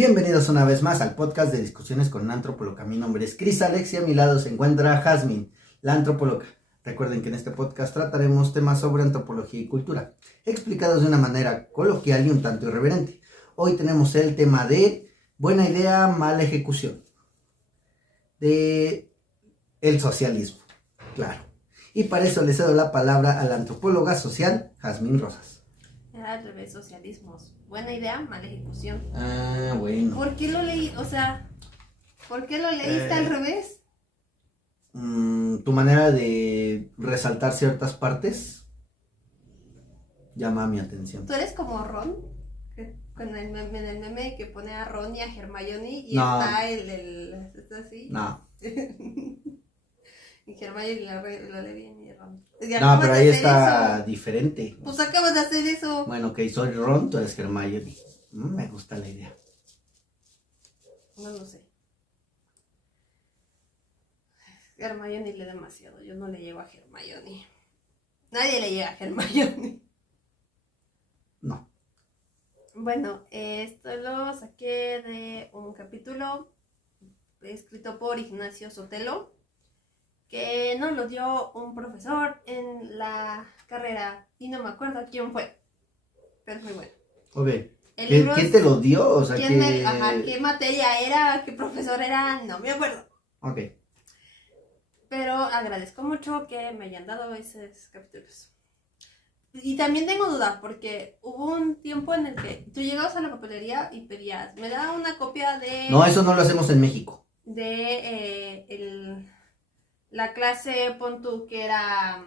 Bienvenidos una vez más al podcast de discusiones con un antropóloga. Mi nombre es Cris Alex y a mi lado se encuentra Jazmín, la antropóloga. Recuerden que en este podcast trataremos temas sobre antropología y cultura, explicados de una manera coloquial y un tanto irreverente. Hoy tenemos el tema de buena idea, mala ejecución, de el socialismo, claro. Y para eso le cedo la palabra a la antropóloga social, Jazmín Rosas. Era al revés, socialismos. Buena idea, mala ejecución. Ah, bueno. ¿Por qué lo leí? O sea, ¿por qué lo leíste al revés? Tu manera de resaltar ciertas partes llama mi atención. Tú eres como Ron, con el meme que pone a Ron y a Hermione y No. está está así. No, Y Hermione lo lee bien y Ron. no, pero ahí está diferente. Pues acabas de hacer eso. Bueno, ok, soy Ron, tú eres Hermione. Me gusta la idea. No lo sé. Hermione lee demasiado. Yo no le llego a Hermione. Nadie le llega a Hermione. No. Bueno, esto lo saqué de un capítulo escrito por Ignacio Sotelo, que nos lo dio un profesor en la carrera y no me acuerdo quién fue, pero es muy bueno. Ok. El ¿Quién te lo dio? O sea, ¿qué materia era? ¿Qué profesor era? No me acuerdo. Ok. Pero agradezco mucho que me hayan dado esos capítulos. Y también tengo duda, porque hubo un tiempo en el que tú llegabas a la papelería y pedías, me da una copia de... No, eso no lo hacemos en México. De la clase, pon tú, que era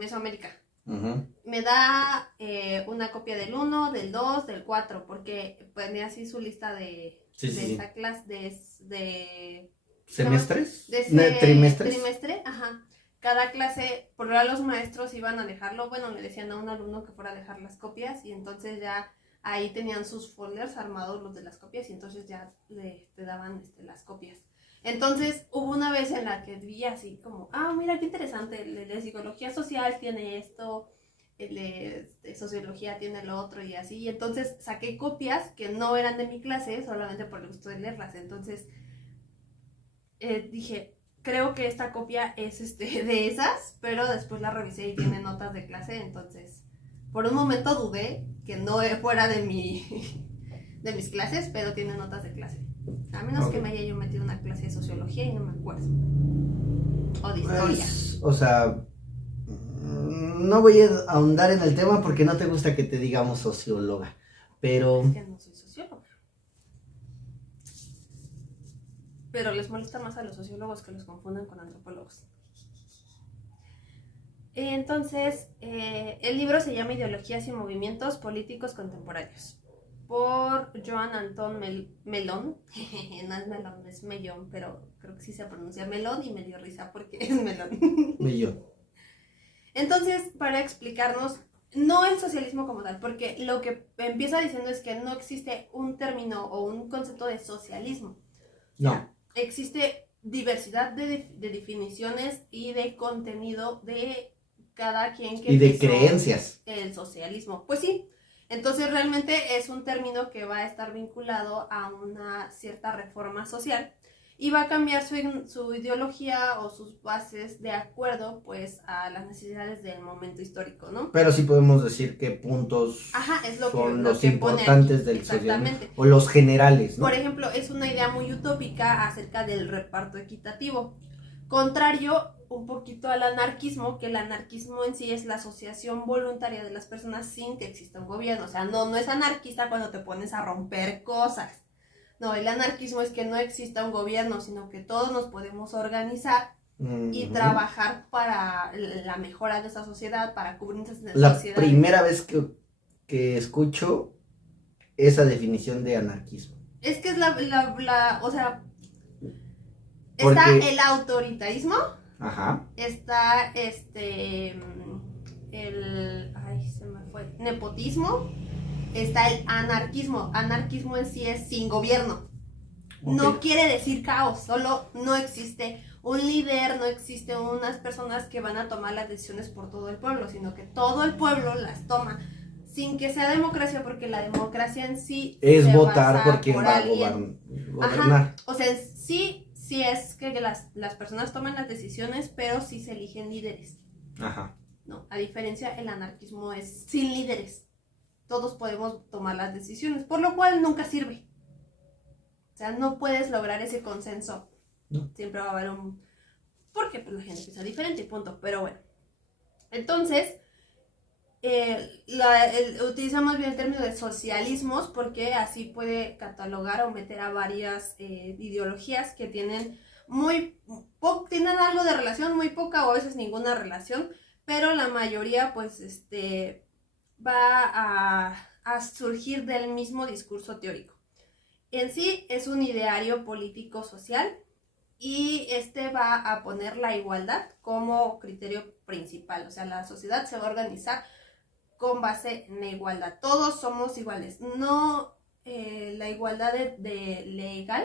Mesoamérica. Uh-huh. Me da una copia del 1, del 2, del 4, porque ponía así su lista de esa clase, de ¿Semestres? ¿Trimestres? Trimestre, ajá. Cada clase, por ahora los maestros iban a dejarlo, bueno, le decían a un alumno que fuera a dejar las copias y entonces ya ahí tenían sus folders armados los de las copias y entonces ya te daban las copias. Entonces hubo una vez en la que vi así como, mira qué interesante, el de psicología social tiene esto, el de sociología tiene lo otro y así. Y entonces saqué copias que no eran de mi clase solamente por el gusto de leerlas. Entonces dije, creo que esta copia es de esas, pero después la revisé y tiene notas de clase, entonces por un momento dudé que no fuera de de mis clases, pero tiene notas de clase. A menos que me haya yo metido una clase de sociología y no me acuerdo. O de historia. Pues, o sea, no voy a ahondar en el tema porque no te gusta que te digamos socióloga, pero... Es que no soy socióloga. Pero les molesta más a los sociólogos que los confundan con antropólogos. Entonces, el libro se llama Ideologías y Movimientos Políticos Contemporáneos, por Joan Anton Melón. No es Melón, es Mellón, pero creo que sí se pronuncia Melón y me dio risa porque es Melón. Mellón. Entonces, para explicarnos, no el socialismo como tal, porque lo que empieza diciendo es que no existe un término o un concepto de socialismo. No. O sea, existe diversidad de definiciones y de contenido de cada quien que y de creencias. El socialismo. Pues sí. Entonces realmente es un término que va a estar vinculado a una cierta reforma social y va a cambiar su ideología o sus bases de acuerdo pues a las necesidades del momento histórico, ¿no? Pero sí podemos decir qué puntos son los importantes del socialismo o los generales, ¿no? Por ejemplo, es una idea muy utópica acerca del reparto equitativo. Contrario un poquito al anarquismo, que el anarquismo en sí es la asociación voluntaria de las personas sin que exista un gobierno. O sea, no es anarquista cuando te pones a romper cosas. No, el anarquismo es que no exista un gobierno, sino que todos nos podemos organizar y trabajar para la mejora de esa sociedad, para cubrir esas necesidades. La primera vez que escucho esa definición de anarquismo. Es que es o sea, está el autoritarismo. Ajá. Está nepotismo. Está el anarquismo. Anarquismo en sí es sin gobierno. Okay. No quiere decir caos, solo no existe un líder, no existe unas personas que van a tomar las decisiones por todo el pueblo, sino que todo el pueblo las toma sin que sea democracia, porque la democracia en sí es se votar basa por quién por va a alguien. gobernar. Ajá, o sea, sí es que las personas toman las decisiones, pero sí se eligen líderes. Ajá. No, a diferencia, el anarquismo es sin líderes. Todos podemos tomar las decisiones, por lo cual nunca sirve. O sea, no puedes lograr ese consenso. No. Siempre va a haber porque pues la gente piensa diferente, punto. Pero bueno. Entonces, utilizamos bien el término de socialismos porque así puede catalogar o meter a varias ideologías que tienen tienen algo de relación, muy poca o a veces ninguna relación, pero la mayoría pues va a surgir del mismo discurso teórico. En sí es un ideario político social y va a poner la igualdad como criterio principal. O sea, la sociedad se va a organizar con base en la igualdad. Todos somos iguales. No la igualdad de legal.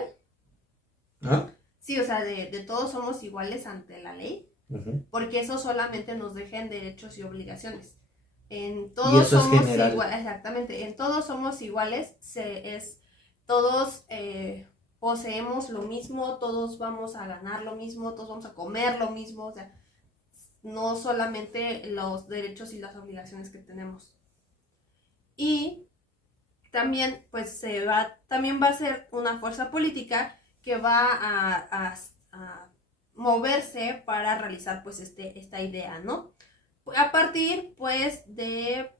¿Ah? Sí, o sea, de todos somos iguales ante la ley. Uh-huh. Porque eso solamente nos deja en derechos y obligaciones. En todos y eso somos iguales. Exactamente. En todos somos iguales. Todos poseemos lo mismo, todos vamos a ganar lo mismo, todos vamos a comer lo mismo, o sea, no solamente los derechos y las obligaciones que tenemos. Y también, pues, también va a ser una fuerza política que va a moverse para realizar, pues, esta idea, ¿no? A partir, pues, de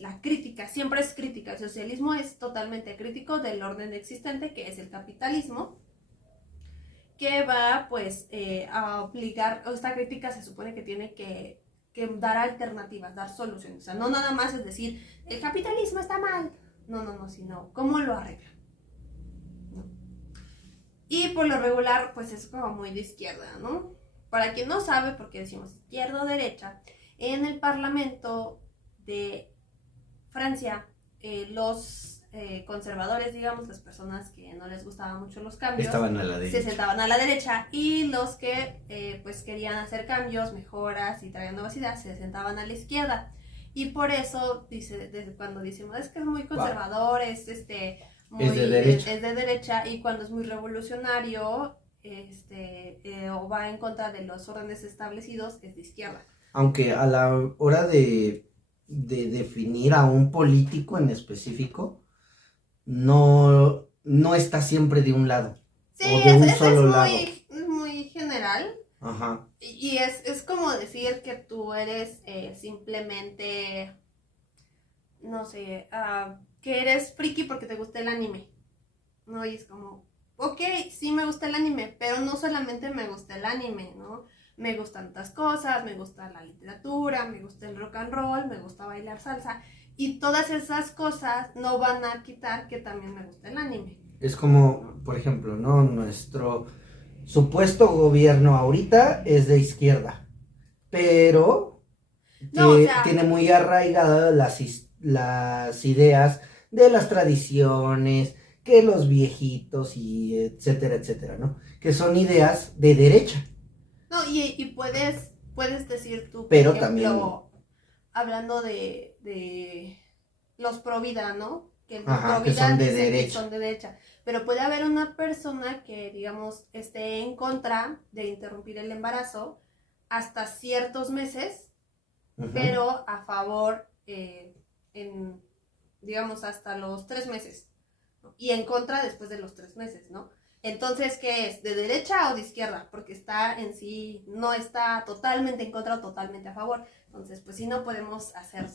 la crítica, siempre es crítica. El socialismo es totalmente crítico del orden existente, que es el capitalismo, que va pues a obligar, esta crítica se supone que tiene que dar alternativas, dar soluciones. O sea, no nada más es decir, el capitalismo está mal. No, sino cómo lo arregla. ¿No? Y por lo regular, pues es como muy de izquierda, ¿no? Para quien no sabe, porque decimos izquierda o derecha, en el Parlamento de Francia, los conservadores, digamos, las personas que no les gustaban mucho los cambios, estaban a la derecha. Se sentaban a la derecha, y los que pues querían hacer cambios, mejoras y traían nuevas ideas, se sentaban a la izquierda. Y por eso, desde cuando decimos es que es muy conservador, wow, es es de derecha, y cuando es muy revolucionario, o va en contra de los órdenes establecidos, es de izquierda. Aunque a la hora de definir a un político en específico, no está siempre de un lado. Sí, o de un solo es lado. Muy general. Ajá. Y es como decir que tú eres simplemente, no sé, que eres friki porque te gusta el anime. ¿No? Y es como, ok, sí me gusta el anime, pero no solamente me gusta el anime, ¿no? Me gustan otras cosas, me gusta la literatura, me gusta el rock and roll, me gusta bailar salsa. Y todas esas cosas no van a quitar que también me gusta el anime. Es como, por ejemplo, ¿no? Nuestro supuesto gobierno ahorita es de izquierda, pero no, o sea, tiene muy arraigadas las ideas de las tradiciones, que los viejitos y etcétera, etcétera, ¿no? Que son ideas de derecha. No, y puedes decir tú, por pero ejemplo, también, hablando de los pro vida, ¿no? Que los ajá, pro vida que son de dicen derecha. que son de derecha. Pero puede haber una persona que, digamos, esté en contra de interrumpir el embarazo hasta ciertos meses, uh-huh, pero a favor digamos, hasta los 3 meses, ¿no? Y en contra después de los 3 meses, ¿no? Entonces, ¿qué es? ¿De derecha o de izquierda? Porque está en sí, no está totalmente en contra o totalmente a favor. Entonces, pues sí, no podemos hacer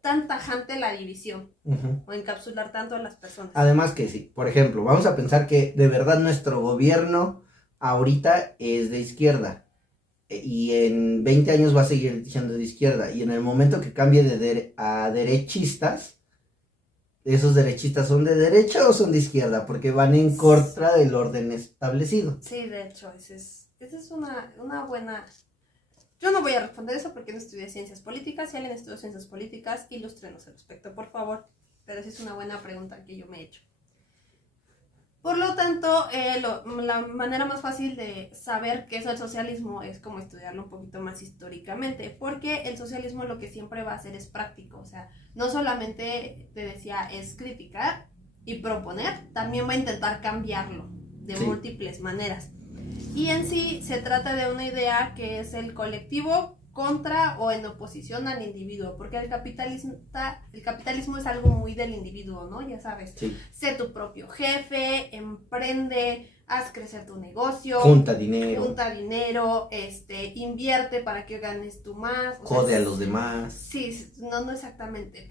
tan tajante la división, uh-huh, o encapsular tanto a las personas. Además que sí, por ejemplo, vamos a pensar que de verdad nuestro gobierno ahorita es de izquierda y en 20 años va a seguir siendo de izquierda, y en el momento que cambie a derechistas, ¿esos derechistas son de derecha o son de izquierda? Porque van en contra del orden establecido. Sí, de hecho, esa es una buena... Yo no voy a responder eso porque no estudié ciencias políticas. Si alguien estudia ciencias políticas, ilústrenos al respecto, por favor. Pero sí es una buena pregunta que yo me he hecho. Por lo tanto, la manera más fácil de saber qué es el socialismo es como estudiarlo un poquito más históricamente, porque el socialismo lo que siempre va a hacer es práctico, o sea, no solamente, te decía, es criticar y proponer, también va a intentar cambiarlo de múltiples maneras. Y en sí se trata de una idea que es el colectivo contra o en oposición al individuo, porque el capitalismo es algo muy del individuo, ¿no? Ya sabes, sé tu propio jefe, emprende, haz crecer tu negocio, junta dinero, invierte para que ganes tú más, jode a los demás. Sí, no exactamente,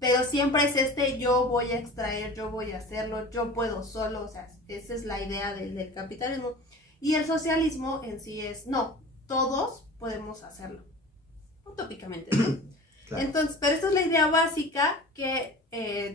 pero siempre es yo voy a extraer, yo voy a hacerlo, yo puedo solo, o sea, esa es la idea del capitalismo. Y el socialismo en sí es, no, todos podemos hacerlo, utópicamente, ¿no? Claro. Entonces, pero esta es la idea básica que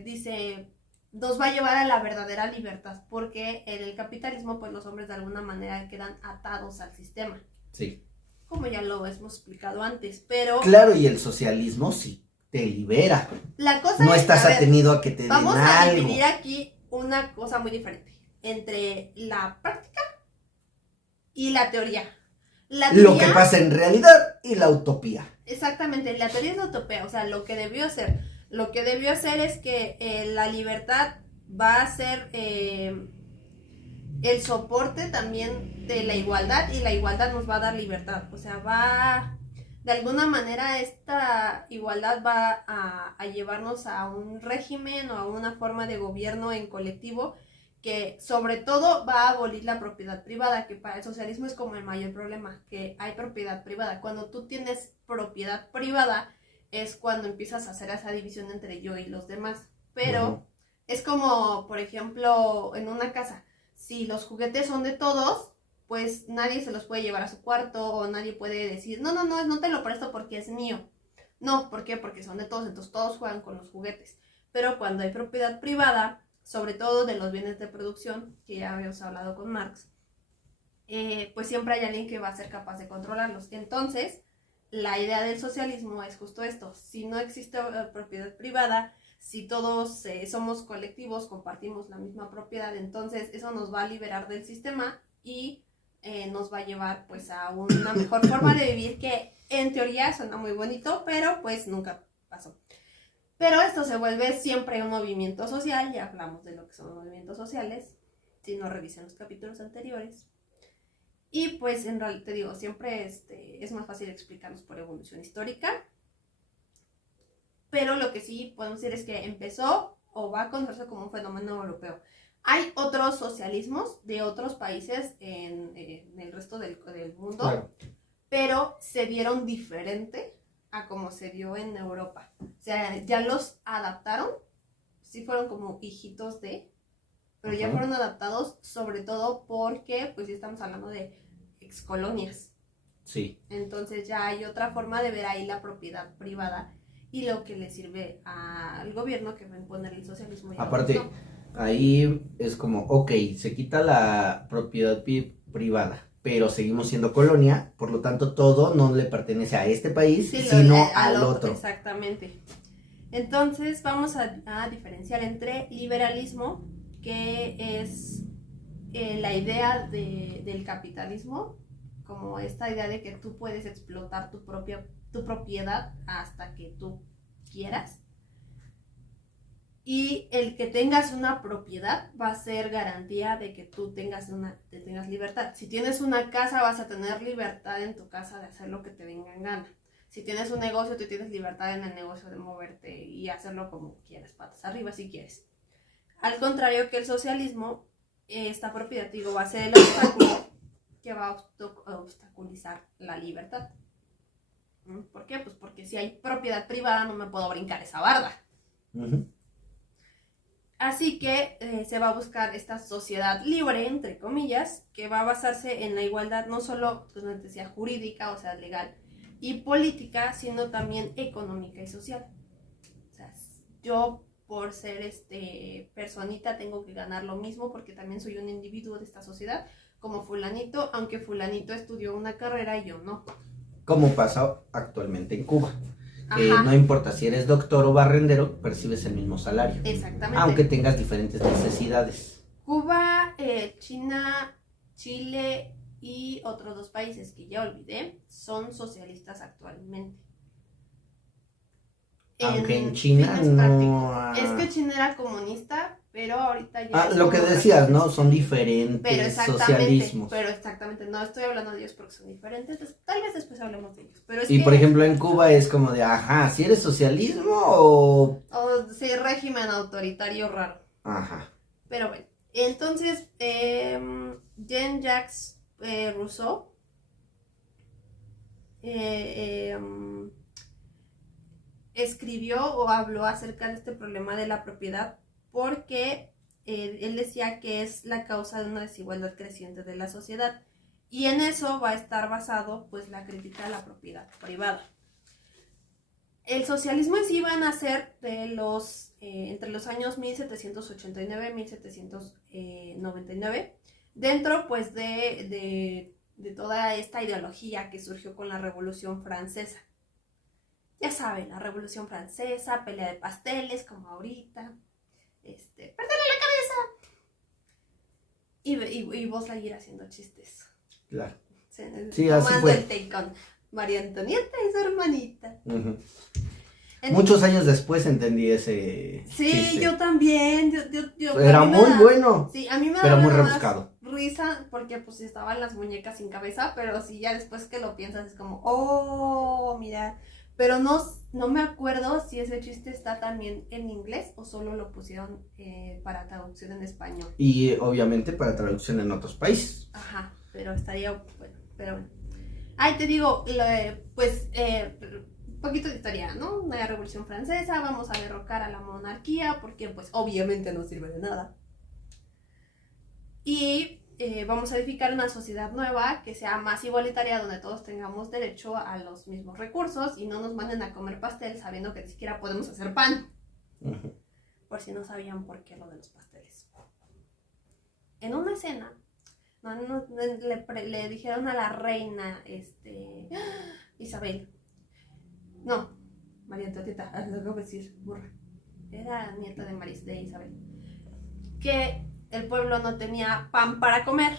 dice, nos va a llevar a la verdadera libertad, porque en el capitalismo, pues los hombres de alguna manera quedan atados al sistema. Sí. Como ya lo hemos explicado antes, pero... Claro, y el socialismo sí te libera. La cosa no estás atenido a que te den algo. Vamos a dividir aquí una cosa muy diferente entre la práctica y la teoría. Lo que pasa en realidad y la utopía. Exactamente, la teoría es la utopía, o sea, lo que debió hacer. Lo que debió hacer es que la libertad va a ser el soporte también de la igualdad, y la igualdad nos va a dar libertad. O sea, de alguna manera esta igualdad va a llevarnos a un régimen o a una forma de gobierno en colectivo que sobre todo va a abolir la propiedad privada, que para el socialismo es como el mayor problema, que hay propiedad privada. Cuando tú tienes propiedad privada es cuando empiezas a hacer esa división entre yo y los demás. Pero es como, por ejemplo, en una casa, si los juguetes son de todos, pues nadie se los puede llevar a su cuarto, o nadie puede decir, no te lo presto porque es mío. No, ¿por qué? Porque son de todos, entonces todos juegan con los juguetes. Pero cuando hay propiedad privada, sobre todo de los bienes de producción, que ya habíamos hablado con Marx, pues siempre hay alguien que va a ser capaz de controlarlos. Entonces, la idea del socialismo es justo esto: si no existe propiedad privada, si todos somos colectivos, compartimos la misma propiedad, entonces eso nos va a liberar del sistema y nos va a llevar pues a una mejor forma de vivir, que en teoría suena muy bonito, pero pues nunca pasó. Pero esto se vuelve siempre un movimiento social, ya hablamos de lo que son los movimientos sociales, si no revisen los capítulos anteriores. Y pues en realidad, te digo, siempre es más fácil explicarlos por evolución histórica. Pero lo que sí podemos decir es que empezó o va a conocerse como un fenómeno europeo. Hay otros socialismos de otros países en el resto del mundo, claro, pero se dieron diferente a como se dio en Europa. O sea, ya los adaptaron, sí fueron como hijitos de, pero ya fueron adaptados sobre todo porque, pues ya estamos hablando de excolonias. Sí. Entonces ya hay otra forma de ver ahí la propiedad privada y lo que le sirve al gobierno, que va a imponer el socialismo. Aparte, ahí es como, ok, se quita la propiedad privada, pero seguimos siendo colonia, por lo tanto todo no le pertenece a este país, sí, sino al otro. Exactamente. Entonces vamos a diferenciar entre liberalismo, que es la idea del capitalismo, como esta idea de que tú puedes explotar tu propiedad hasta que tú quieras. Y el que tengas una propiedad va a ser garantía de que tú tengas libertad. Si tienes una casa, vas a tener libertad en tu casa de hacer lo que te venga en gana. Si tienes un negocio, tú tienes libertad en el negocio de moverte y hacerlo como quieras, patas arriba si quieres. Al contrario que el socialismo, esta propiedad, digo, va a ser el obstáculo que va a obstaculizar la libertad. ¿Por qué? Pues porque si hay propiedad privada no me puedo brincar esa barda. Así que se va a buscar esta sociedad libre, entre comillas, que va a basarse en la igualdad no solo, pues no te decía, jurídica, o sea, legal y política, sino también económica y social. O sea, yo por ser personita tengo que ganar lo mismo porque también soy un individuo de esta sociedad, como fulanito, aunque fulanito estudió una carrera y yo no. Como pasa actualmente en Cuba. No importa si eres doctor o barrendero, percibes el mismo salario. Exactamente. Aunque tengas diferentes necesidades. Cuba, China, Chile y otros 2 países que ya olvidé son socialistas actualmente. Aunque en China no... Es que China era comunista, pero ahorita ya... lo que decías, ¿no? Son diferentes socialismos. Pero exactamente, no estoy hablando de ellos porque son diferentes, tal vez después hablemos de ellos. Pero es y por ejemplo en Cuba es como de, ajá, si eres socialismo o... O sí, régimen autoritario raro. Ajá. Pero bueno, entonces, Jean-Jacques Rousseau escribió o habló acerca de este problema de la propiedad porque él decía que es la causa de una desigualdad creciente de la sociedad y en eso va a estar basado pues la crítica a la propiedad privada. El socialismo en sí va a nacer de entre los años 1789 y 1799 dentro pues de toda esta ideología que surgió con la Revolución Francesa. Ya saben, la Revolución Francesa, pelea de pasteles, como ahorita. ¡Perdele la cabeza! Y vos seguir haciendo chistes. Claro. Sí, así fue. El té con María Antonieta y su hermanita. Uh-huh. Muchos años después entendí ese chiste. Yo también. Era muy bueno. Sí, a mí me pero daba muy rebuscado. Risa porque pues estaban las muñecas sin cabeza, pero sí, ya después que lo piensas es como, oh, mira... Pero no me acuerdo si ese chiste está también en inglés o solo lo pusieron para traducción en español. Y obviamente para traducción en otros países. Ajá, pero estaría bueno, pero bueno. Ay, te digo, pues, un poquito de historia, ¿no? Una revolución francesa, vamos a derrocar a la monarquía porque pues obviamente no sirve de nada. Y... vamos a edificar una sociedad nueva que sea más igualitaria, donde todos tengamos derecho a los mismos recursos y no nos manden a comer pastel sabiendo que ni siquiera podemos hacer pan. Uh-huh. Por si no sabían por qué lo de los pasteles. En una escena, le dijeron a la reina Isabel, no, María Antonieta, lo acabo de decir, burra, era nieta de Isabel, que el pueblo no tenía pan para comer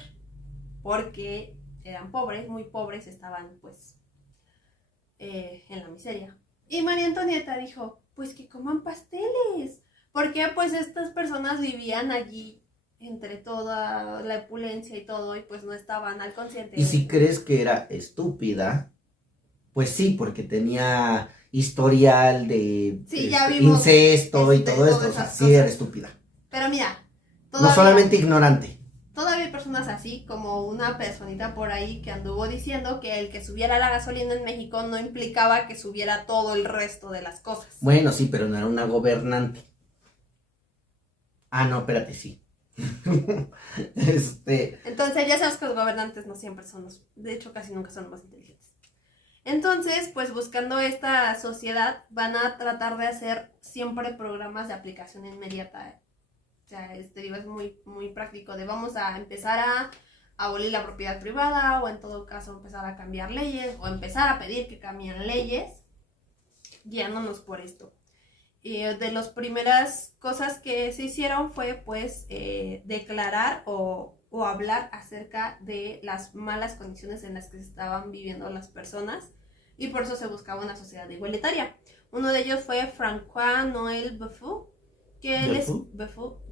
porque eran pobres, muy pobres, estaban pues en la miseria. Y María Antonieta dijo, pues que coman pasteles, porque pues estas personas vivían allí entre toda la opulencia y todo y pues no estaban al consciente. Y si crees que era estúpida, pues sí, porque tenía historial de incesto y todo esto, o sea, sí era estúpida. Pero mira, no solamente ignorante. Todavía hay personas así, como una personita por ahí que anduvo diciendo que el que subiera la gasolina en México no implicaba que subiera todo el resto de las cosas. Bueno, sí, pero no era una gobernante. Ah, no, espérate, sí. Entonces ya sabes que los gobernantes no siempre son de hecho casi nunca son los más inteligentes. Entonces, pues buscando esta sociedad van a tratar de hacer siempre programas de aplicación inmediata. O sea, es muy, muy práctico de vamos a empezar a abolir la propiedad privada o en todo caso empezar a cambiar leyes o empezar a pedir que cambien leyes guiándonos por esto. De las primeras cosas que se hicieron fue pues declarar o hablar acerca de las malas condiciones en las que estaban viviendo las personas y por eso se buscaba una sociedad igualitaria. Uno de ellos fue François-Noël Beaufort, que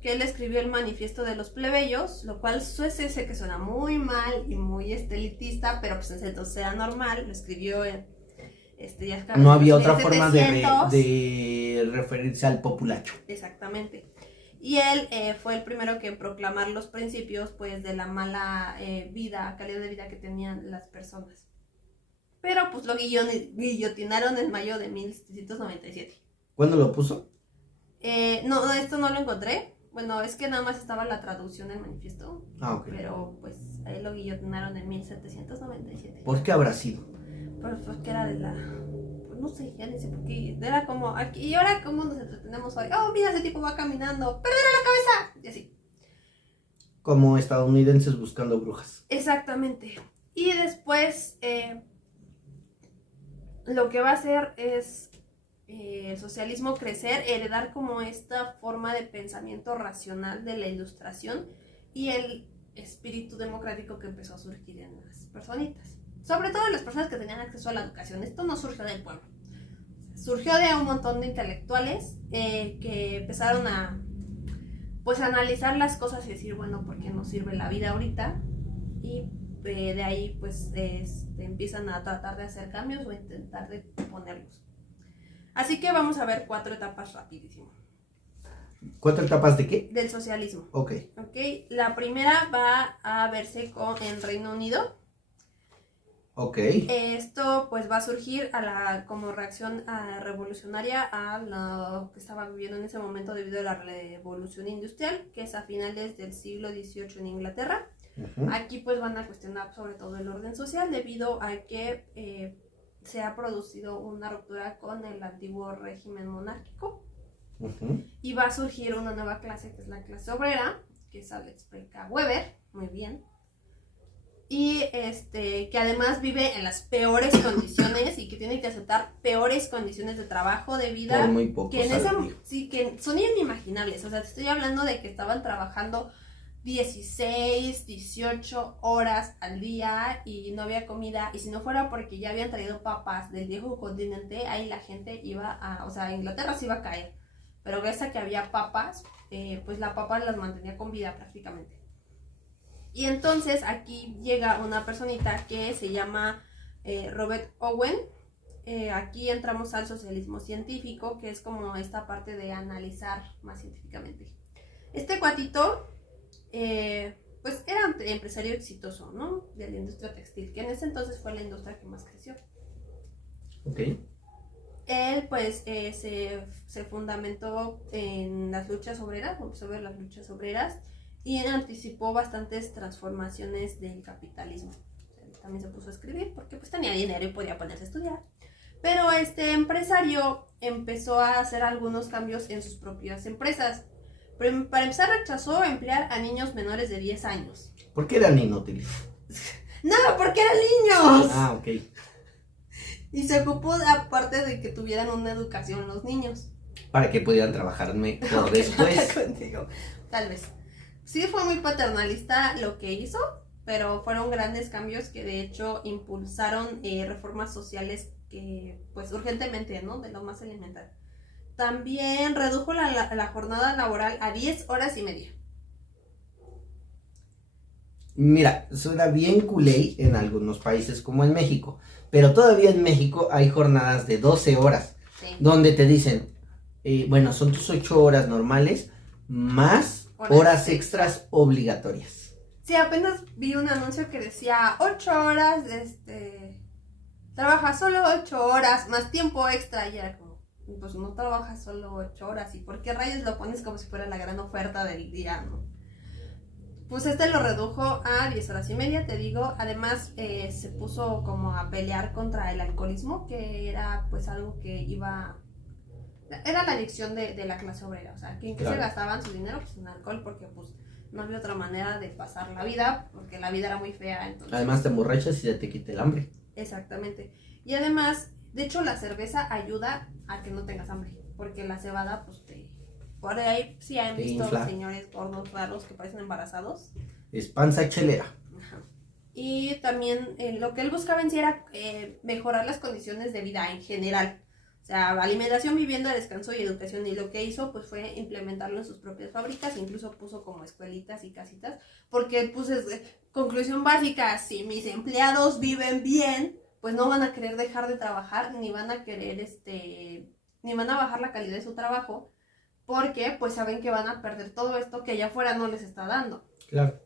él escribió el Manifiesto de los Plebeyos, lo cual sé que suena muy mal y muy elitista, pero pues entonces era normal, lo escribió no había otra forma de referirse al populacho. Exactamente. Y él fue el primero que proclamar los principios pues de la mala calidad de vida que tenían las personas. Pero pues lo guillotinaron en mayo de 1797. ¿Cuándo lo puso? No, esto no lo encontré. Bueno, es que nada más estaba la traducción del manifiesto. Ah, ok. Pero pues ahí lo guillotinaron en 1797. ¿Por qué habrá sido? Pues que era de la... Pues no sé, ya ni sé por qué. Era como aquí. ¿Y ahora cómo nos entretenemos hoy? Oh, mira, ese tipo va caminando. ¡Perderá la cabeza! Y así. Como estadounidenses buscando brujas. Exactamente. Y después lo que va a hacer es el socialismo crecer, heredar como esta forma de pensamiento racional de la ilustración y el espíritu democrático que empezó a surgir en las personitas. Sobre todo en las personas que tenían acceso a la educación. Esto no surgió del pueblo. Surgió de un montón de intelectuales que empezaron a pues analizar las cosas y decir, bueno, ¿por qué nos sirve la vida ahorita? Y de ahí pues empiezan a tratar de hacer cambios o intentar de ponerlos. Así que vamos a ver 4 etapas rapidísimo. ¿4 etapas de qué? Del socialismo. Ok. La primera va a verse en Reino Unido. Ok. Esto pues va a surgir como reacción revolucionaria a lo que estaba viviendo en ese momento debido a la revolución industrial, que es a finales del siglo XVIII en Inglaterra. Uh-huh. Aquí pues van a cuestionar sobre todo el orden social debido a que se ha producido una ruptura con el antiguo régimen monárquico. Uh-huh. Y va a surgir una nueva clase que es la clase obrera, que esa le explica Weber, muy bien. Y que además vive en las peores condiciones y que tiene que aceptar peores condiciones de trabajo, de vida, por muy poco que que son inimaginables. O sea, te estoy hablando de que estaban trabajando 16, 18 horas al día y no había comida, y si no fuera porque ya habían traído papas del viejo continente, ahí la gente Inglaterra se iba a caer, pero gracias a que había papas, pues la papa las mantenía con vida prácticamente. Y entonces aquí llega una personita que se llama Robert Owen. Aquí entramos al socialismo científico, que es como esta parte de analizar más científicamente. Este cuatito, pues era un empresario exitoso, ¿no? De la industria textil, que en ese entonces fue la industria que más creció. Ok. Él pues se fundamentó en las luchas obreras, empezó a ver las luchas obreras, y anticipó bastantes transformaciones del capitalismo. También se puso a escribir porque pues tenía dinero y podía ponerse a estudiar. Pero este empresario empezó a hacer algunos cambios en sus propias empresas. Pero para empezar rechazó emplear a niños menores de 10 años. ¿Por qué eran inútiles? No, porque eran niños. Ah, ok. Y se ocupó aparte de que tuvieran una educación los niños. Para que pudieran trabajar mejor después. Contigo. Tal vez. Sí fue muy paternalista lo que hizo, pero fueron grandes cambios que de hecho impulsaron reformas sociales que pues urgentemente, ¿no? De lo más elemental. También redujo la jornada laboral a 10 horas y media. Mira, suena bien culé en algunos países como en México, pero todavía en México hay jornadas de 12 horas, sí, donde te dicen, bueno, son tus 8 horas normales más horas extras obligatorias. Sí, apenas vi un anuncio que decía 8 horas, trabaja solo 8 horas más tiempo extra, y era como, pues no trabajas solo 8 horas, ¿y por qué rayos lo pones como si fuera la gran oferta del día, no? Pues lo redujo a 10 horas y media, te digo. Además se puso como a pelear contra el alcoholismo, que era pues algo que era la adicción de la clase obrera. O sea, ¿en qué se gastaban su dinero? Pues en alcohol, porque pues no había otra manera de pasar la vida, porque la vida era muy fea. Entonces, además te emborrachas y ya te quita el hambre. Exactamente. Y además, de hecho la cerveza ayuda a que no tengas hambre, porque la cebada pues por ahí sí han visto señores gordos raros que parecen embarazados. Es panza chelera. Ajá. Y también lo que él buscaba en sí era mejorar las condiciones de vida en general. O sea, alimentación, vivienda, descanso y educación. Y lo que hizo pues fue implementarlo en sus propias fábricas. Incluso puso como escuelitas y casitas. Porque pues conclusión básica, si mis empleados viven bien, pues no van a querer dejar de trabajar, ni van a querer ni van a bajar la calidad de su trabajo, porque pues saben que van a perder todo esto que allá afuera no les está dando. Claro.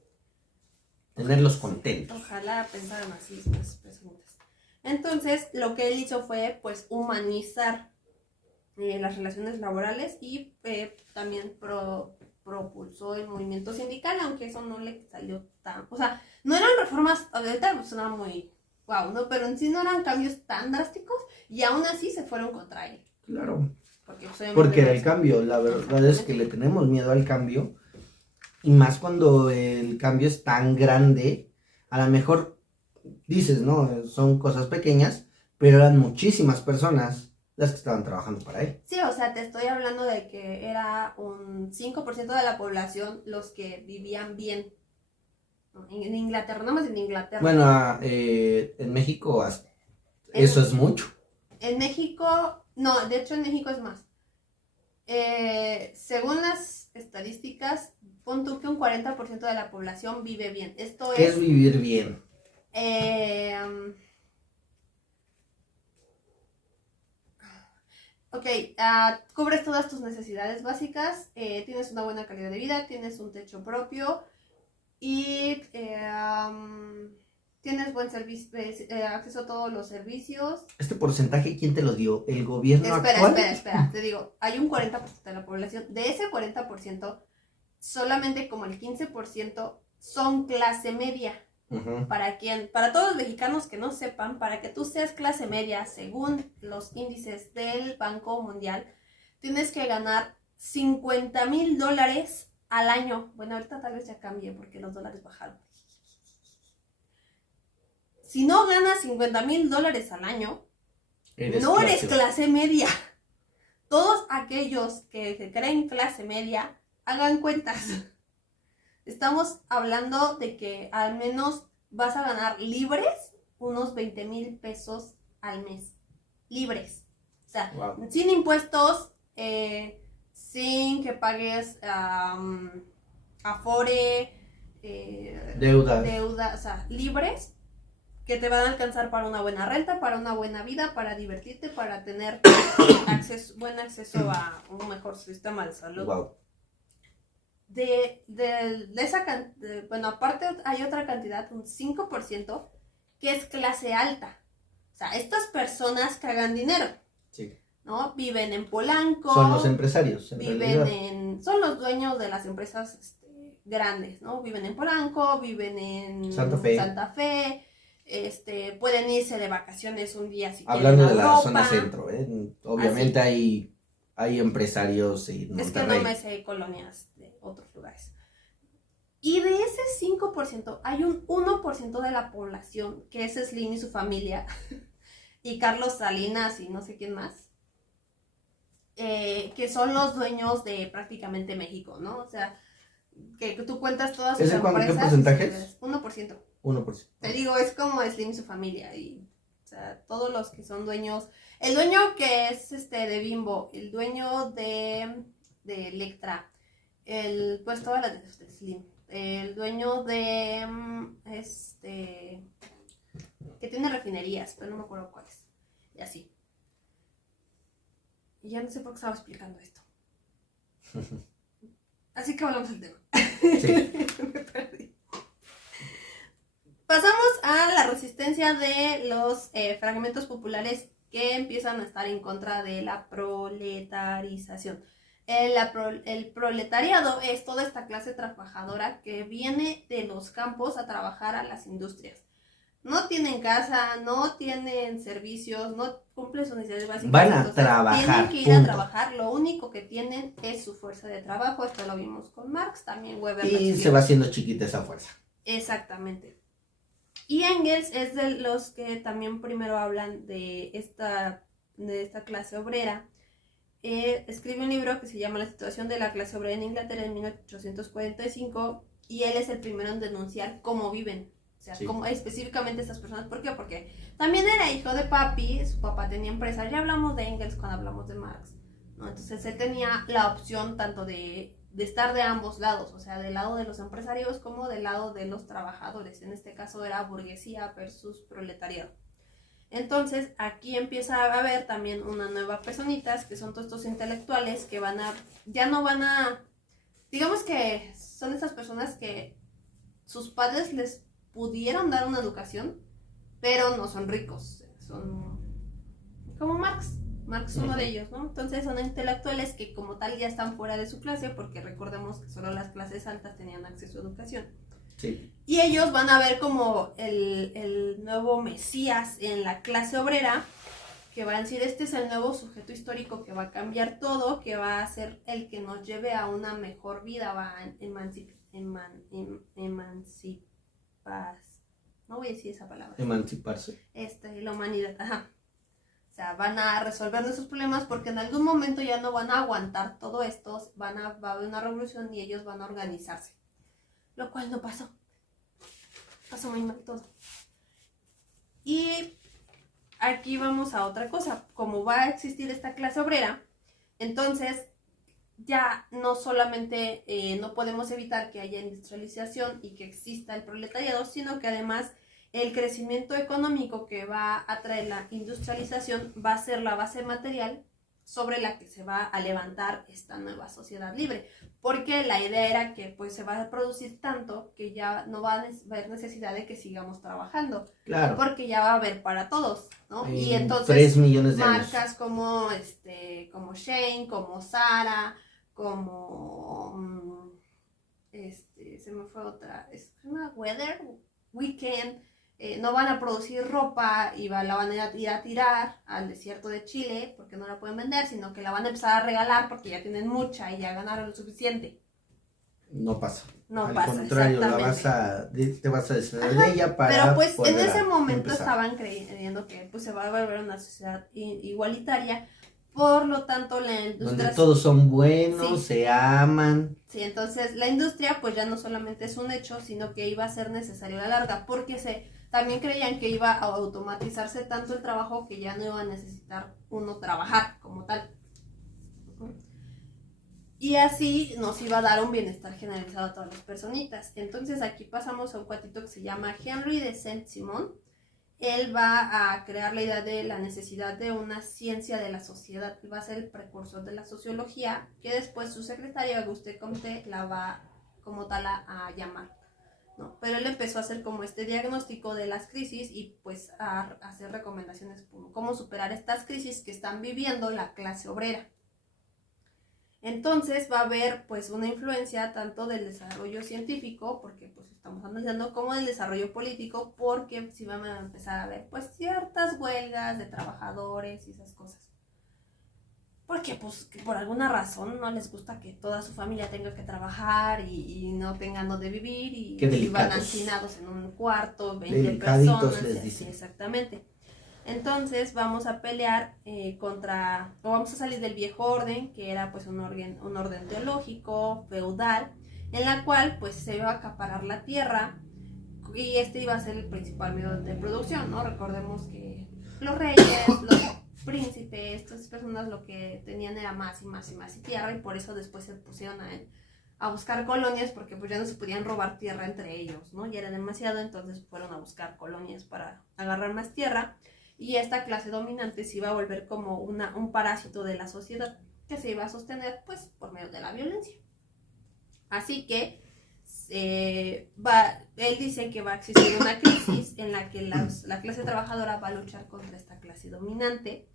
Tenerlos contentos. Ojalá pensaran así las personas. Entonces, lo que él hizo fue pues humanizar las relaciones laborales y también propulsó el movimiento sindical, aunque eso no le salió tan... O sea, no eran reformas, ahorita pues sonaba muy wow, ¿no? Pero en sí no eran cambios tan drásticos y aún así se fueron contra él. Claro. Porque era el cambio, la verdad es que le tenemos miedo al cambio, y más cuando el cambio es tan grande. A lo mejor dices, ¿no? Son cosas pequeñas, pero eran muchísimas personas las que estaban trabajando para él. Sí, o sea, te estoy hablando de que era un 5% de la población los que vivían bien. En Inglaterra, nada más en Inglaterra. Bueno, en México eso es mucho. En México, no, de hecho en México es más. Según las estadísticas, pon tú que un 40% de la población vive bien. ¿Qué es vivir bien? Ok, cubres todas tus necesidades básicas, tienes una buena calidad de vida, tienes un techo propio y tienes buen servicio, acceso a todos los servicios. ¿Este porcentaje quién te lo dio? ¿El gobierno actual? Espera, te digo, hay un 40% de la población. De ese 40%, solamente como el 15% son clase media. Uh-huh. Para todos los mexicanos que no sepan, para que tú seas clase media, según los índices del Banco Mundial, tienes que ganar $50,000 al año. Bueno, ahorita tal vez ya cambie porque los dólares bajaron. Si no ganas $50,000 al año, no eres clase media. Todos aquellos que se creen clase media, hagan cuentas. Estamos hablando de que al menos vas a ganar libres unos 20,000 pesos al mes. Libres. O sea, wow. Sin impuestos, sin que pagues Afore, deuda, o sea, libres, que te van a alcanzar para una buena renta, para una buena vida, para divertirte, para tener buen acceso a un mejor sistema de salud. Wow. Bueno, aparte hay otra cantidad, un 5%, que es clase alta. O sea, estas personas que hagan dinero. Sí. ¿No? Viven en Polanco. Son los empresarios, son los dueños de las empresas grandes, ¿no? Viven en Polanco, viven en Santa Fe. Pueden irse de vacaciones un día si hablando de la zona centro, obviamente hay empresarios y es que no me sé colonias de otros lugares. Y de ese 5% hay un 1% de la población, que es Slim y su familia, y Carlos Salinas y no sé quién más, que son los dueños de prácticamente México, ¿no? O sea, que tú cuentas todas sus empresas. ¿Qué porcentaje es? 1%. 1%. Te digo, es como Slim y su familia, y o sea, todos los que son dueños, el dueño que es de Bimbo, el dueño de Electra, pues todas las de Slim, el dueño de que tiene refinerías, pero no me acuerdo cuáles, y así. Y ya no sé por qué estaba explicando esto. Así que volvamos al tema. Sí. Me perdí. Pasamos a la resistencia de los fragmentos populares que empiezan a estar en contra de la proletarización. El proletariado es toda esta clase trabajadora que viene de los campos a trabajar a las industrias. No tienen casa, no tienen servicios, no cumplen sus necesidades básicas. Van a trabajar. Tienen que ir a trabajar. Lo único que tienen es su fuerza de trabajo. Esto lo vimos con Marx, también Weber. Y se va haciendo chiquita esa fuerza. Exactamente. Y Engels es de los que también primero hablan de esta clase obrera. Escribe un libro que se llama La situación de la clase obrera en Inglaterra en 1845, y él es el primero en denunciar cómo viven. O sea, sí. Como específicamente estas personas. ¿Por qué? Porque también era hijo de papi, su papá tenía empresa. Ya hablamos de Engels cuando hablamos de Marx, ¿no? Entonces él tenía la opción tanto de estar de ambos lados, o sea, del lado de los empresarios como del lado de los trabajadores. En este caso era burguesía versus proletariado. Entonces aquí empieza a haber también una nueva personitas, que son todos estos intelectuales que digamos que son esas personas que sus padres les pudieron dar una educación, pero no son ricos, son como Marx es uno de ellos, ¿no? Entonces son intelectuales que como tal ya están fuera de su clase, porque recordemos que solo las clases altas tenían acceso a educación. Sí. Y ellos van a ver como el nuevo Mesías en la clase obrera, que va a decir, este es el nuevo sujeto histórico que va a cambiar todo, que va a ser el que nos lleve a una mejor vida, va a no voy a decir esa palabra. Emanciparse. La humanidad, ajá. O sea, van a resolver nuestros problemas porque en algún momento ya no van a aguantar todo esto, va a haber una revolución y ellos van a organizarse. Lo cual no pasó. Pasó muy mal todo. Y aquí vamos a otra cosa. Como va a existir esta clase obrera, entonces ya no solamente no podemos evitar que haya industrialización y que exista el proletariado, sino que además el crecimiento económico que va a traer la industrialización va a ser la base material sobre la que se va a levantar esta nueva sociedad libre. Porque la idea era que pues se va a producir tanto que ya no va a haber necesidad de que sigamos trabajando. Claro. Porque ya va a haber para todos, ¿no? En y entonces 3 millones de marcas años. como Shein, como Zara, como se me fue otra, es una Weekend, no van a producir ropa y la van a ir a tirar al desierto de Chile porque no la pueden vender, sino que la van a empezar a regalar porque ya tienen mucha y ya ganaron lo suficiente. No pasa. No Al pasa, contrario, te vas a deshacer de ella para. Pero pues en volver ese a momento empezar. estaban creyendo que pues se va a volver una sociedad igualitaria, por lo tanto la industria... Donde todos son buenos, Sí. se aman. Sí, entonces la industria pues ya no solamente es un hecho, sino que iba a ser necesario a la larga, porque también creían que iba a automatizarse tanto el trabajo que ya no iba a necesitar uno trabajar como tal. Y así nos iba a dar un bienestar generalizado a todas las personitas. Entonces aquí pasamos a un cuatito que se llama Henry de Saint-Simon. Él va a crear la idea de la necesidad de una ciencia de la sociedad. Él va a ser el precursor de la sociología, que después su secretario Auguste Comte la va como tal a llamar, ¿no? Pero él empezó a hacer como este diagnóstico de las crisis y pues a hacer recomendaciones como cómo superar estas crisis que están viviendo la clase obrera. Entonces va a haber pues una influencia tanto del desarrollo científico, porque pues estamos analizando, como del desarrollo político, porque sí van a empezar a haber pues ciertas huelgas de trabajadores y esas cosas. Porque pues que por alguna razón no les gusta que toda su familia tenga que trabajar y no tengan donde vivir y van hacinados en un cuarto, 20 personas. Les dicen. Exactamente. Entonces vamos a pelear vamos a salir del viejo orden, que era pues un orden teológico, feudal, en la cual pues se iba a acaparar la tierra y iba a ser el principal medio de producción, ¿no? Recordemos que los reyes, los príncipes, estas personas lo que tenían era más y más y más tierra, y por eso después se pusieron a buscar colonias, porque pues ya no se podían robar tierra entre ellos, ¿no? Ya era demasiado, entonces fueron a buscar colonias para agarrar más tierra. Y esta clase dominante se iba a volver como un parásito de la sociedad que se iba a sostener pues por medio de la violencia. Así que él dice que va a existir una crisis en la que la clase trabajadora va a luchar contra esta clase dominante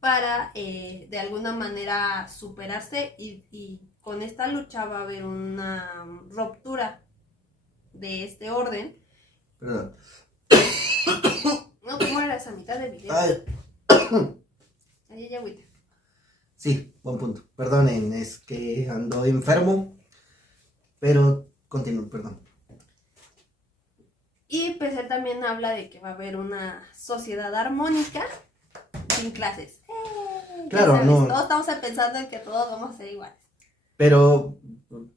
para de alguna manera superarse, y con esta lucha va a haber una ruptura de este orden. Perdón. No, ¿cómo era esa mitad del video? Ahí ya agüita. Sí, buen punto. Perdonen, es que ando enfermo, pero continúo, perdón. Y pues él también habla de que va a haber una sociedad armónica sin clases. Claro, no. Todos estamos pensando en que todos vamos a ser iguales. Pero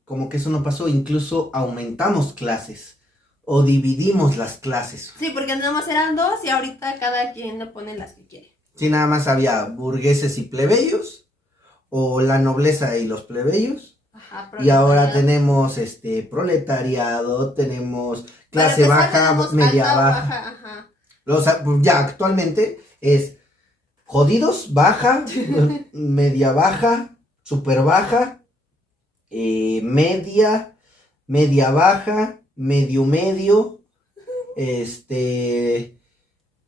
como que eso no pasó, incluso aumentamos clases. O dividimos las clases. Sí, porque nada más eran dos y ahorita cada quien le pone las que quiere. Sí, nada más había burgueses y plebeyos, o la nobleza y los plebeyos. Ajá, y ahora tenemos proletariado, tenemos clase baja, media baja. Ajá. O sea, ya actualmente es jodidos, baja, media baja, super baja, media baja, medio,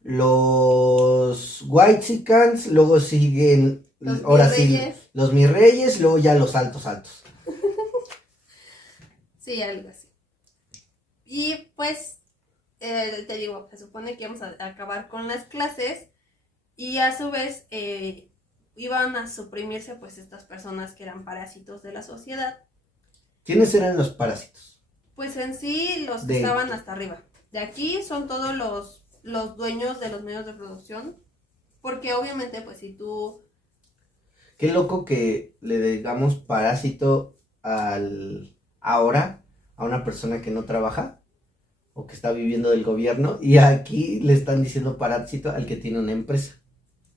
los whitexicans, luego siguen los mis reyes, luego ya los altos. Sí, algo así. Y pues te digo, se supone que íbamos a acabar con las clases, y a su vez iban a suprimirse pues estas personas que eran parásitos de la sociedad. ¿Quiénes eran los parásitos? Pues en sí los que estaban hasta arriba. De aquí son todos los dueños de los medios de producción, Porque obviamente, pues si tú... Qué loco que le digamos parásito ahora a una persona que no trabaja o que está viviendo del gobierno, y aquí le están diciendo parásito al que tiene una empresa.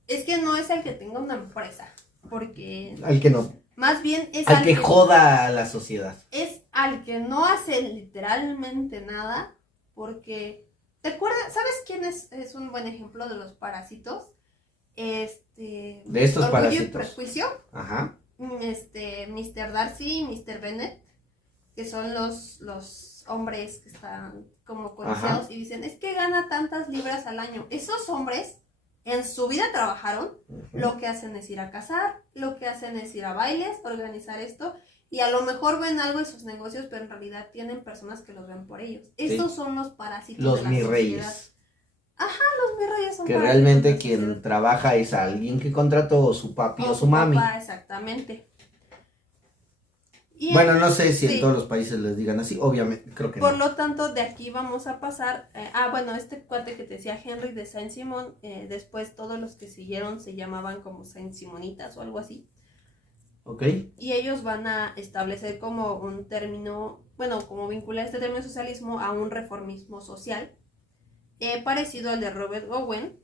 Es que no es el que tenga una empresa, porque... Al que no. Más bien es al que joda a la sociedad. Es al que no hace literalmente nada, porque... ¿Te acuerdas? ¿Sabes quién es un buen ejemplo de los parásitos? De estos Orgullo parásitos. y Prejuicio. Ajá. Mr. Darcy y Mr. Bennett, que son los hombres que están como codiciados y dicen, es que gana tantas libras al año. Esos hombres en su vida trabajaron, lo que hacen es ir a cazar, lo que hacen es ir a bailes, organizar esto, y a lo mejor ven algo en sus negocios, pero en realidad tienen personas que los ven por ellos. Esos son los parásitos los de la mi sociedad. reyes. Ajá, los mi reyes son que parásitos realmente de la quien sociedad. trabaja es alguien que contrató, o su papi o su papá, mami. exactamente. Y bueno, no sé si en sí. todos los países les digan así, obviamente, creo que Por no. lo tanto, de aquí vamos a pasar, bueno, este cuate que te decía Henry de Saint-Simon, después todos los que siguieron se llamaban como Saint-Simonitas o algo así. Ok. Y ellos van a establecer como un término, bueno, como vincular este término socialismo a un reformismo social, parecido al de Robert Owen,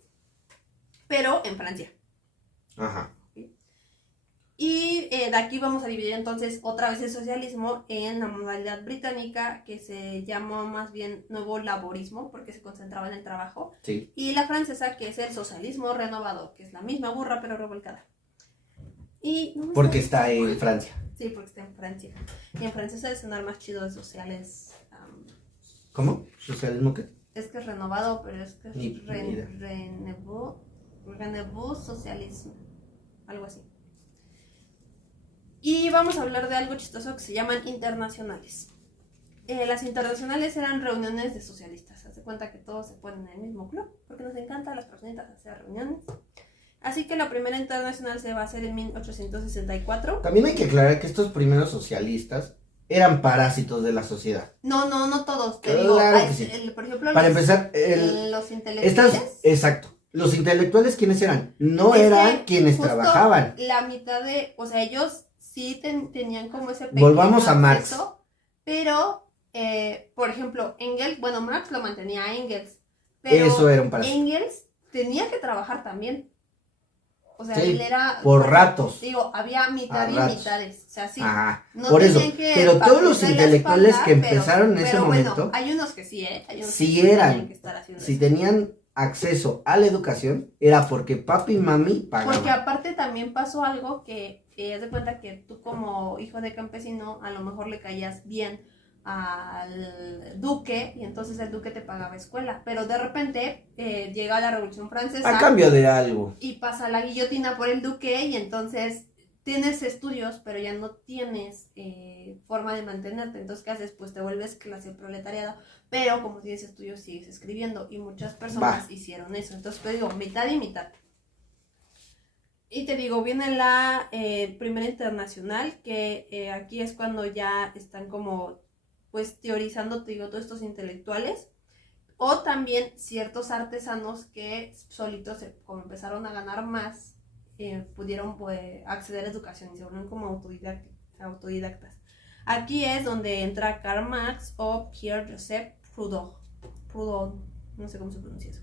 pero en Francia. Ajá. Y de aquí vamos a dividir entonces otra vez el socialismo en la modalidad británica, que se llama más bien nuevo laborismo, porque se concentraba en el trabajo. Sí. Y la francesa, que es el socialismo renovador, que es la misma burra pero revolcada. Y no porque está en Francia. Sí, porque está en Francia. Y en francés debe sonar más chido de sociales. ¿Cómo? ¿Socialismo qué? Es que es renovado, pero es que es Ni idea. renouveau socialismo. Algo así. Y vamos a hablar de algo chistoso que se llaman internacionales. Las internacionales eran reuniones de socialistas. Haz de cuenta que todos se ponen en el mismo club, porque nos encanta a las personitas hacer reuniones. Así que la primera internacional se va a hacer en 1864. También hay que aclarar que estos primeros socialistas eran parásitos de la sociedad. No todos. Te Claro digo, que sí. por ejemplo, para empezar, los intelectuales. Exacto. Los intelectuales, ¿quiénes eran? No eran quienes trabajaban. La mitad de, o sea, ellos sí tenían como ese pequeño Volvamos a Marx. Pero, por ejemplo, Engels, bueno, Marx lo mantenía a Engels, pero eso era un parásito. Engels tenía que trabajar también. O sea, sí, él era... por ratos. Digo, había mitad y mitades. O sea, sí. Ajá, no por eso. Que pero todos los intelectuales que empezaron en ese momento... Bueno, hay unos que sí, Hay unos sí que eran. Que estar haciendo si eso. tenían acceso a la educación, era porque papi y mami pagaban. Porque aparte también pasó algo que haz de cuenta que tú como hijo de campesino a lo mejor le caías bien al duque y entonces el duque te pagaba escuela, pero de repente llega la Revolución Francesa a cambio de algo y pasa la guillotina por el duque y entonces tienes estudios pero ya no tienes forma de mantenerte, entonces ¿qué haces? Pues te vuelves clase proletariada, pero como tienes estudios sigues escribiendo y muchas personas hicieron eso, entonces te digo mitad y mitad. Y te digo, viene la primera internacional, que aquí es cuando ya están como, pues, teorizando, te digo, todos estos intelectuales. O también ciertos artesanos que solitos, como empezaron a ganar más, pudieron pues, acceder a educación y se volvieron como autodidactas. Aquí es donde entra Karl Marx o Pierre-Joseph Proudhon, no sé cómo se pronuncia eso.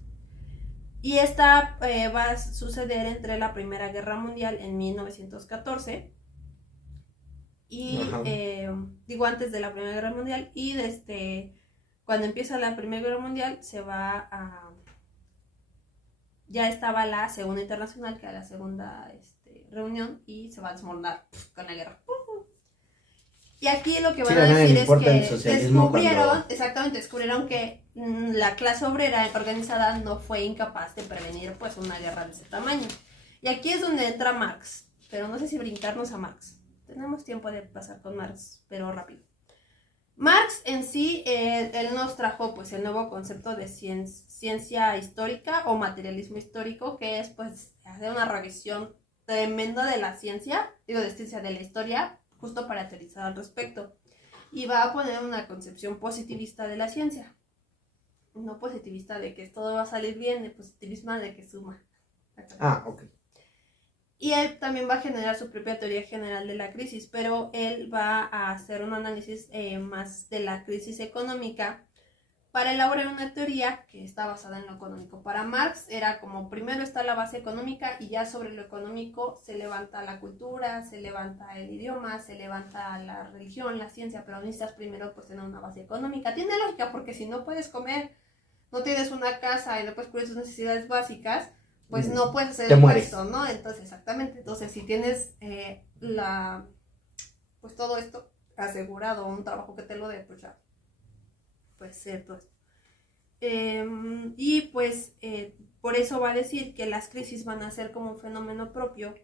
Y esta va a suceder entre la Primera Guerra Mundial en 1914 y digo antes de la Primera Guerra Mundial y desde cuando empieza la Primera Guerra Mundial se va a ya estaba la Segunda Internacional, que era la segunda reunión y se va a desmoronar con la guerra. Y aquí lo que van a decir es que descubrieron que la clase obrera organizada no fue incapaz de prevenir pues una guerra de ese tamaño. Y aquí es donde entra Marx, pero no sé si brincarnos a Marx. Tenemos tiempo de pasar con Marx, pero rápido. Marx en sí, él nos trajo pues el nuevo concepto de ciencia histórica o materialismo histórico, que es pues hacer una revisión tremenda de la ciencia, de ciencia de la historia, justo para teorizar al respecto. Y va a poner una concepción positivista de la ciencia. No positivista de que todo va a salir bien, de positivismo de que suma. Ok. Y él también va a generar su propia teoría general de la crisis, pero él va a hacer un análisis más de la crisis económica para elaborar una teoría que está basada en lo económico. Para Marx era como primero está la base económica y ya sobre lo económico se levanta la cultura, se levanta el idioma, se levanta la religión, la ciencia, pero necesitas primero pues tener una base económica. Tiene lógica porque si no puedes comer, no tienes una casa y no puedes cubrir tus necesidades básicas, pues no puedes hacer el resto, ¿no? Entonces, exactamente, entonces si tienes pues todo esto asegurado, un trabajo que te lo dé, pues ya puede ser todo esto. Y pues por eso va a decir que las crisis van a ser como un fenómeno propio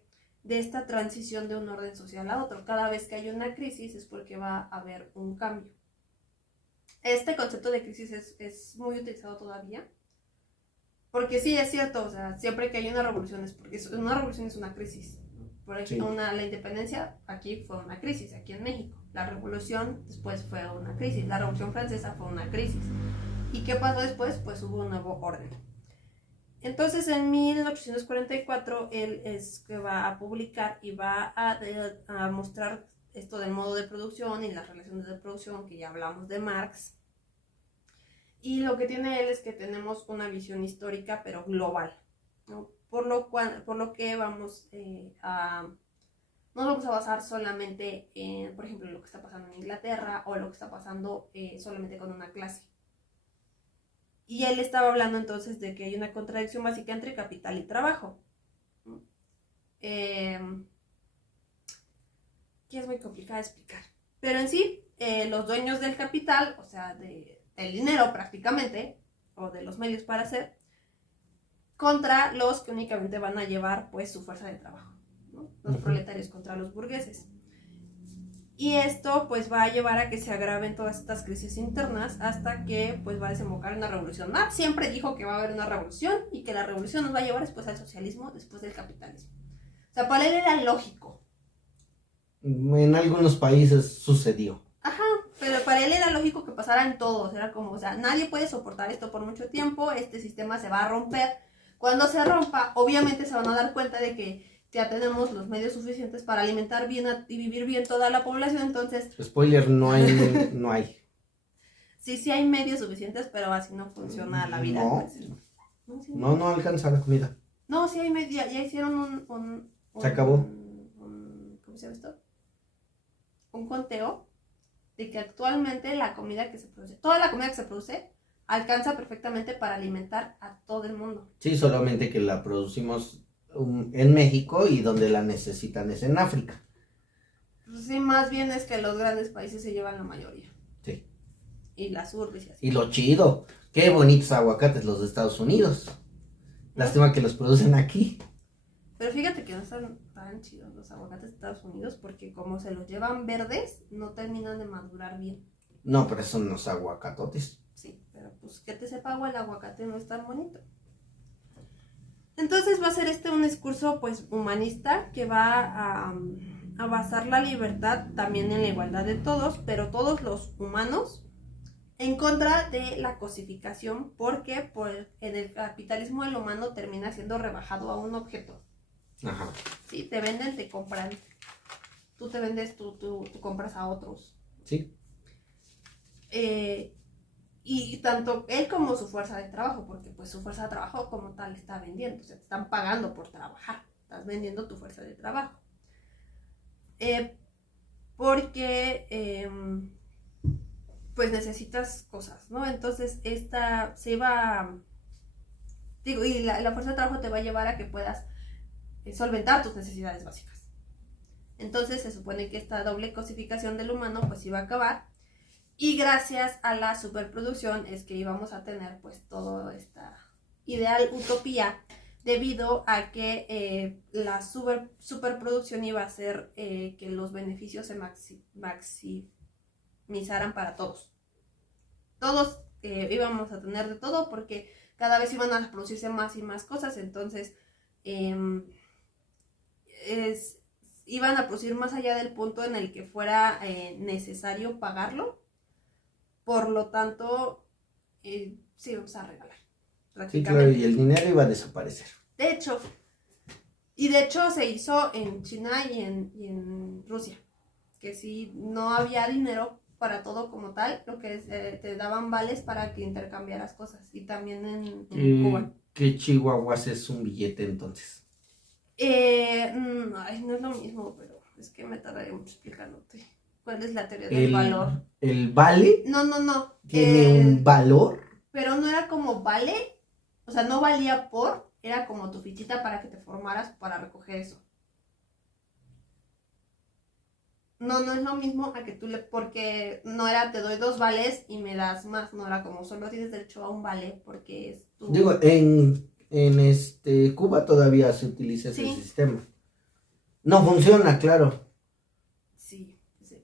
de esta transición de un orden social a otro. Cada vez que hay una crisis es porque va a haber un cambio. Este concepto de crisis es muy utilizado todavía, porque sí es cierto, o sea, siempre que hay una revolución es porque una revolución es una crisis. Por ejemplo, sí. La independencia aquí fue una crisis, aquí en México. La revolución después fue una crisis, la revolución francesa fue una crisis. ¿Y qué pasó después? Pues hubo un nuevo orden. Entonces en 1844 él es que va a publicar y va a mostrar esto del modo de producción y las relaciones de producción, que ya hablamos de Marx. Y lo que tiene él es que tenemos una visión histórica pero global, ¿no? Por lo que vamos nos vamos a basar solamente en, por ejemplo, lo que está pasando en Inglaterra o lo que está pasando solamente con una clase. Y él estaba hablando entonces de que hay una contradicción básica entre capital y trabajo. Que es muy complicado de explicar. Pero en sí, los dueños del capital, o sea, del dinero prácticamente, o de los medios para hacer, contra los que únicamente van a llevar pues su fuerza de trabajo, ¿no? Los proletarios contra los burgueses. Y esto pues va a llevar a que se agraven todas estas crisis internas hasta que pues va a desembocar en una revolución. Marx siempre dijo que va a haber una revolución y que la revolución nos va a llevar después al socialismo, después del capitalismo. O sea, para él era lógico. En algunos países sucedió. Ajá, pero para él era lógico que pasara en todos. Era como, o sea, nadie puede soportar esto por mucho tiempo, este sistema se va a romper. Cuando se rompa, obviamente se van a dar cuenta de que ya tenemos los medios suficientes para alimentar bien y vivir bien toda la población, entonces... Spoiler, no hay. Sí hay medios suficientes, pero así no funciona la vida. No alcanza la comida. No, sí hay medios, ya hicieron se acabó. ¿Cómo se llama esto? Un conteo de que actualmente la comida que se produce, toda la comida que se produce, alcanza perfectamente para alimentar a todo el mundo. Sí, solamente que la producimos en México y donde la necesitan es en África. Pues sí, más bien es que los grandes países se llevan la mayoría. Sí. Y las urbes y así. Y lo chido, qué bonitos aguacates los de Estados Unidos. Lástima que los producen aquí. Pero fíjate que no están tan chidos los aguacates de Estados Unidos porque como se los llevan verdes, no terminan de madurar bien. No, pero son unos aguacatotes. Sí, pero pues que te sepa agua, el aguacate no es tan bonito. Entonces va a ser un discurso pues humanista que va a basar la libertad también en la igualdad de todos, pero todos los humanos, en contra de la cosificación, porque en el capitalismo el humano termina siendo rebajado a un objeto. Ajá. Sí, te venden, te compran. Tú te vendes, tú compras a otros. Sí. Y tanto él como su fuerza de trabajo, porque pues su fuerza de trabajo como tal está vendiendo, o sea, te están pagando por trabajar, estás vendiendo tu fuerza de trabajo. Porque pues necesitas cosas, ¿no? Entonces esta se va, digo, y la fuerza de trabajo te va a llevar a que puedas solventar tus necesidades básicas. Entonces se supone que esta doble cosificación del humano pues iba a acabar. Y gracias a la superproducción es que íbamos a tener pues toda esta ideal utopía debido a que la superproducción iba a hacer que los beneficios se maximizaran para todos. Todos íbamos a tener de todo porque cada vez iban a producirse más y más cosas, entonces iban a producir más allá del punto en el que fuera necesario pagarlo. Por lo tanto, sí vamos a regalar. Sí, claro, y el dinero iba a desaparecer. De hecho, Y de hecho se hizo en China y en Rusia, que sí, no había dinero para todo como tal, lo que te daban vales para que intercambiaras cosas, y también en Cuba. ¿Qué chihuahuas es un billete entonces? Ay, no es lo mismo, pero es que me tardaría mucho explicándote. ¿Cuál es la teoría del valor? ¿El vale? No. ¿Tiene un valor? Pero no era como vale, o sea, no valía por, era como tu fichita para que te formaras para recoger eso. No es lo mismo a que tú porque no era te doy 2 vales y me das más, no era como solo tienes derecho a un vale porque es tu... Digo, en Cuba todavía se utiliza ese sistema. No funciona, claro. Sí.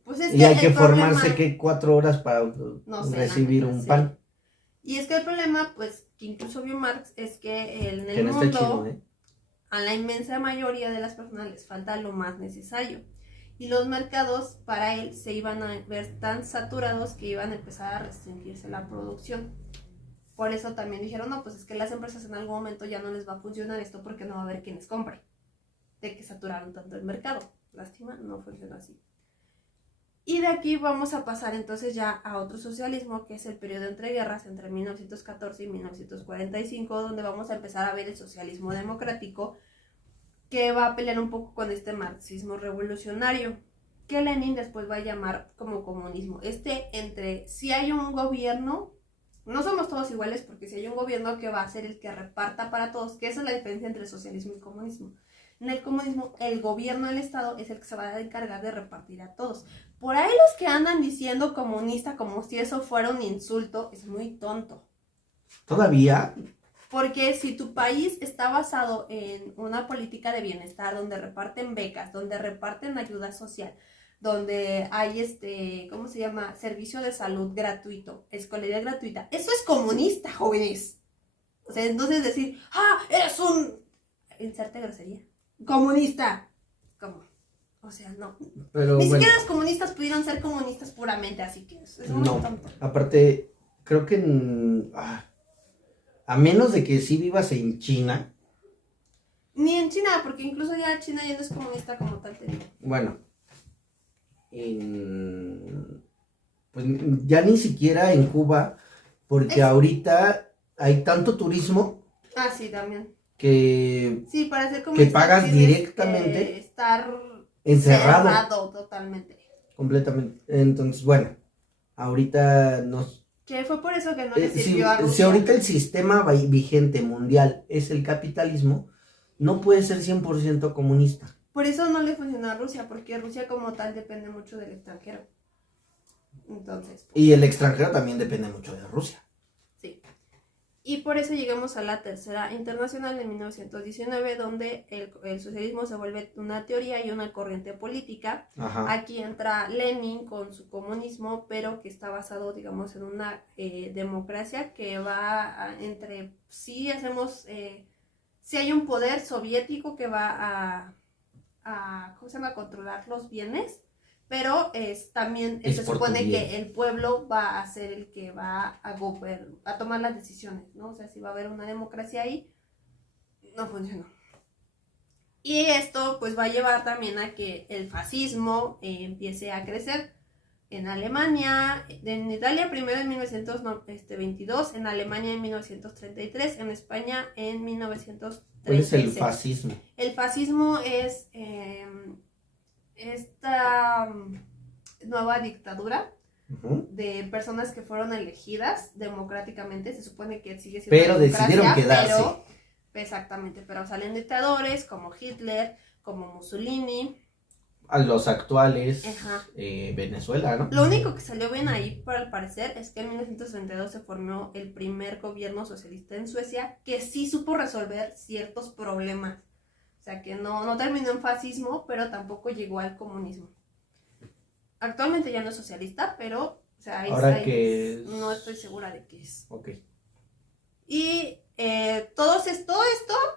Pues es y que hay que problema, formarse que 4 horas para recibir un pan. Y es que el problema, pues, que incluso vio Marx, es que en el no mundo, chido, a la inmensa mayoría de las personas les falta lo más necesario. Y los mercados para él se iban a ver tan saturados que iban a empezar a restringirse la producción. Por eso también dijeron, no, pues es que las empresas en algún momento ya no les va a funcionar esto porque no va a haber quienes compren. De que saturaron tanto el mercado. Lástima, no funciona así. Y de aquí vamos a pasar entonces ya a otro socialismo, que es el periodo entre guerras, entre 1914 y 1945, donde vamos a empezar a ver el socialismo democrático, que va a pelear un poco con este marxismo revolucionario, que Lenin después va a llamar como comunismo. Entre si hay un gobierno, no somos todos iguales, porque si hay un gobierno que va a ser el que reparta para todos, que esa es la diferencia entre socialismo y comunismo. En el comunismo, el gobierno del Estado es el que se va a encargar de repartir a todos. Por ahí los que andan diciendo comunista como si eso fuera un insulto, es muy tonto. ¿Todavía? Porque si tu país está basado en una política de bienestar, donde reparten becas, donde reparten ayuda social, donde hay ¿cómo se llama? Servicio de salud gratuito, escolaridad gratuita, eso es comunista, jóvenes. O sea, entonces decir, eres un... inserte grosería. Comunista. ¿Cómo? O sea, no. Pero ni siquiera los comunistas pudieron ser comunistas puramente, así que es muy tonto. Aparte, creo que a menos de que sí vivas en China. Ni en China, porque incluso ya China ya no es comunista como tal, te digo. Bueno. Pues ya ni siquiera en Cuba, porque ahorita hay tanto turismo. Sí, también. Sí, para ser que pagas directamente estar encerrado totalmente. Completamente. Entonces, bueno, ahorita nos... Que fue por eso que no le sirvió a Rusia. Si ahorita el sistema vigente mundial es el capitalismo, no puede ser 100% comunista. Por eso no le funcionó a Rusia, porque Rusia como tal depende mucho del extranjero. Entonces... Pues, y el extranjero también depende mucho de Rusia. Sí. Y por eso llegamos a la Tercera Internacional en 1919, donde el socialismo se vuelve una teoría y una corriente política. Ajá. Aquí entra Lenin con su comunismo, pero que está basado, digamos, en una democracia que va entre... Sí hacemos... sí hay un poder soviético que va a ¿cómo se llama? Controlar los bienes, pero también se supone que el pueblo va a ser el que va a tomar las decisiones, ¿no? O sea, si va a haber una democracia ahí, no funcionó. Y esto pues va a llevar también a que el fascismo empiece a crecer en Alemania, en Italia primero en 1922, en Alemania en 1933, en España en 1936. ¿Cuál es el fascismo? El fascismo es esta nueva dictadura de personas que fueron elegidas democráticamente. Se supone que sigue siendo pero decidieron quedarse. Exactamente, pero salen dictadores como Hitler, como Mussolini. A los actuales, Venezuela, ¿no? Lo único que salió bien ahí, al parecer, es que en 1932 se formó el primer gobierno socialista en Suecia, que sí supo resolver ciertos problemas. O sea, que no terminó en fascismo, pero tampoco llegó al comunismo. Actualmente ya no es socialista, pero o sea, ahora que no estoy segura de qué es. Ok. Y todo esto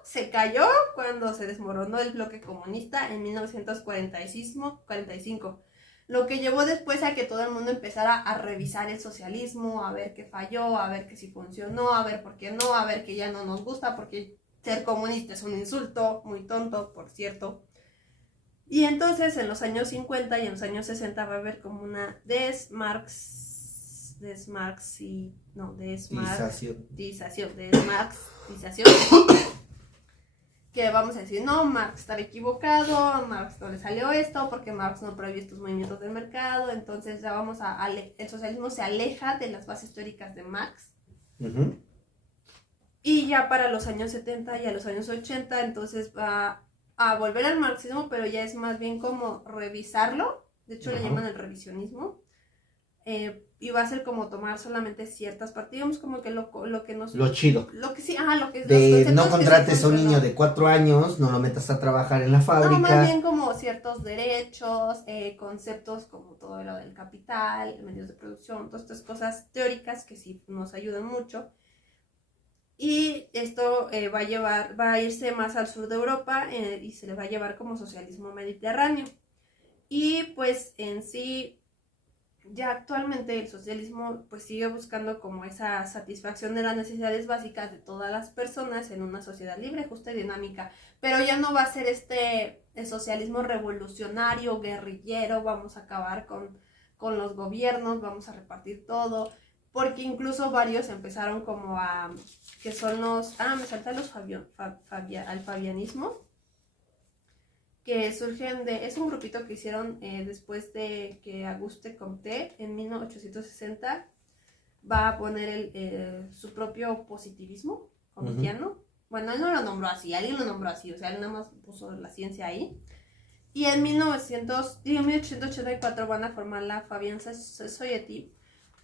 se cayó cuando se desmoronó el bloque comunista en 1945. Lo que llevó después a que todo el mundo empezara a revisar el socialismo, a ver qué falló, a ver que sí funcionó, a ver por qué no, a ver que ya no nos gusta, porque ser comunista es un insulto, muy tonto, por cierto. Y entonces en los años 50 y en los años 60 va a haber como una desmarxización, que vamos a decir, no, Marx estaba equivocado, a Marx no le salió esto, porque Marx no prohibió estos movimientos del mercado, entonces ya el socialismo se aleja de las bases teóricas de Marx. Uh-huh. Y ya para los años 70 y a los años 80, entonces va a volver al marxismo, pero ya es más bien como revisarlo, de hecho le llaman el revisionismo, y va a ser como tomar solamente ciertas partes, digamos como que lo que nos... Lo chido. Lo que sí, lo que... De no contrates a un niño de 4 años, no lo metas a trabajar en la fábrica. No, más bien como ciertos derechos, conceptos como todo lo del capital, medios de producción, todas estas cosas teóricas que sí nos ayudan mucho. Y esto va a irse más al sur de Europa y se le va a llevar como socialismo mediterráneo. Y pues en sí, ya actualmente el socialismo pues sigue buscando como esa satisfacción de las necesidades básicas de todas las personas en una sociedad libre, justa y dinámica. Pero ya no va a ser el socialismo revolucionario, guerrillero, vamos a acabar con los gobiernos, vamos a repartir todo. Porque incluso varios empezaron como que son me saltan los al fabianismo, que surgen es un grupito que hicieron después de que Auguste Comte en 1860 va a poner su propio positivismo comtiano. Uh-huh. Bueno, él no lo nombró así, alguien lo nombró así, o sea, él nada más puso la ciencia ahí. Y en 1884 van a formar la Fabian Society,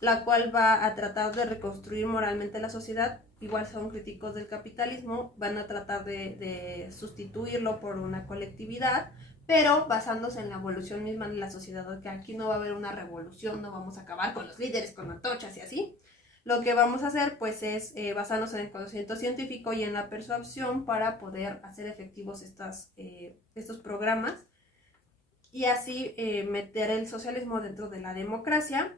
la cual va a tratar de reconstruir moralmente la sociedad. Igual son críticos del capitalismo, van a tratar de sustituirlo por una colectividad, pero basándose en la evolución misma de la sociedad, que aquí no va a haber una revolución, no vamos a acabar con los líderes, con antorchas y así. Lo que vamos a hacer pues es basarnos en el conocimiento científico y en la persuasión para poder hacer efectivos estos programas y así meter el socialismo dentro de la democracia.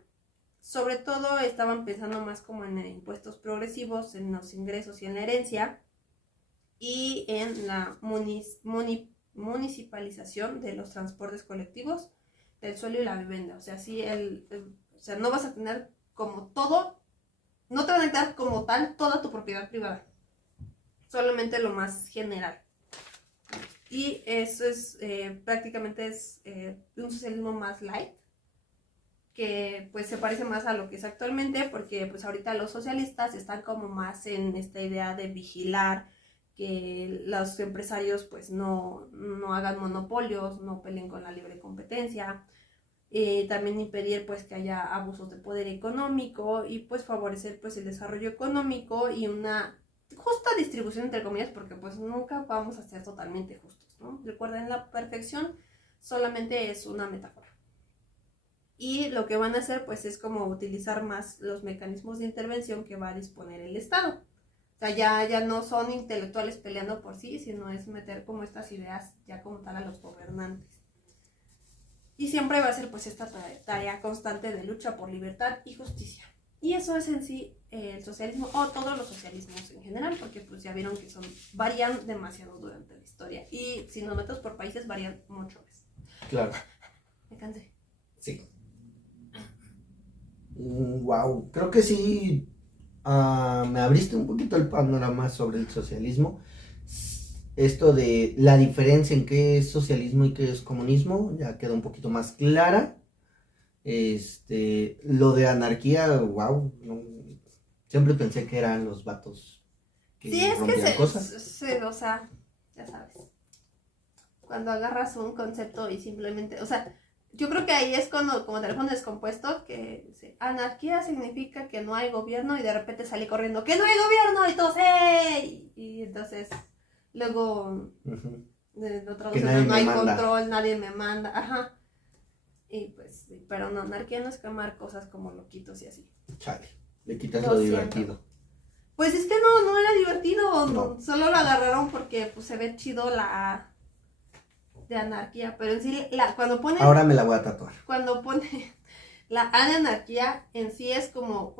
Sobre todo estaban pensando más como en impuestos progresivos, en los ingresos y en la herencia y en la municipalización de los transportes colectivos, del suelo y la vivienda. O sea, no vas a tener como todo, no te van a dar como tal toda tu propiedad privada, solamente lo más general. Y eso es prácticamente un socialismo más light, que pues se parece más a lo que es actualmente, porque pues ahorita los socialistas están como más en esta idea de vigilar que los empresarios pues no hagan monopolios, no peleen con la libre competencia, también impedir pues que haya abusos de poder económico y pues favorecer pues el desarrollo económico y una justa distribución entre comillas, porque pues nunca vamos a ser totalmente justos, ¿no? Recuerden, la perfección solamente es una metáfora. Y lo que van a hacer pues es como utilizar más los mecanismos de intervención que va a disponer el Estado. O sea, ya no son intelectuales peleando por sí, sino es meter como estas ideas ya como tal a los gobernantes. Y siempre va a ser pues esta tarea constante de lucha por libertad y justicia. Y eso es en sí el socialismo, o todos los socialismos en general, porque pues ya vieron que varían demasiado durante la historia. Y si nos metemos por países, varían mucho más. Claro. Me cansé. Sí. Wow, creo que sí me abriste un poquito el panorama sobre el socialismo. Esto de la diferencia en qué es socialismo y qué es comunismo ya queda un poquito más clara. Lo de anarquía, wow, siempre pensé que eran los vatos que rompían cosas. O sea, ya sabes, cuando agarras un concepto y simplemente, o sea, yo creo que ahí es cuando, como teléfono descompuesto, que dice, anarquía significa que no hay gobierno, y de repente salí corriendo, ¡que no hay gobierno! Y todos, ¡hey! Y entonces, luego, no hay control, nadie me manda, ajá. Y pues, pero no, anarquía no es quemar cosas como loquitos y así. Chale, le quitas lo divertido. Pues es que no era divertido, no. Solo lo agarraron porque pues se ve chido la de anarquía, pero en sí cuando pone... Ahora me la voy a tatuar. Cuando pone la anarquía en sí es como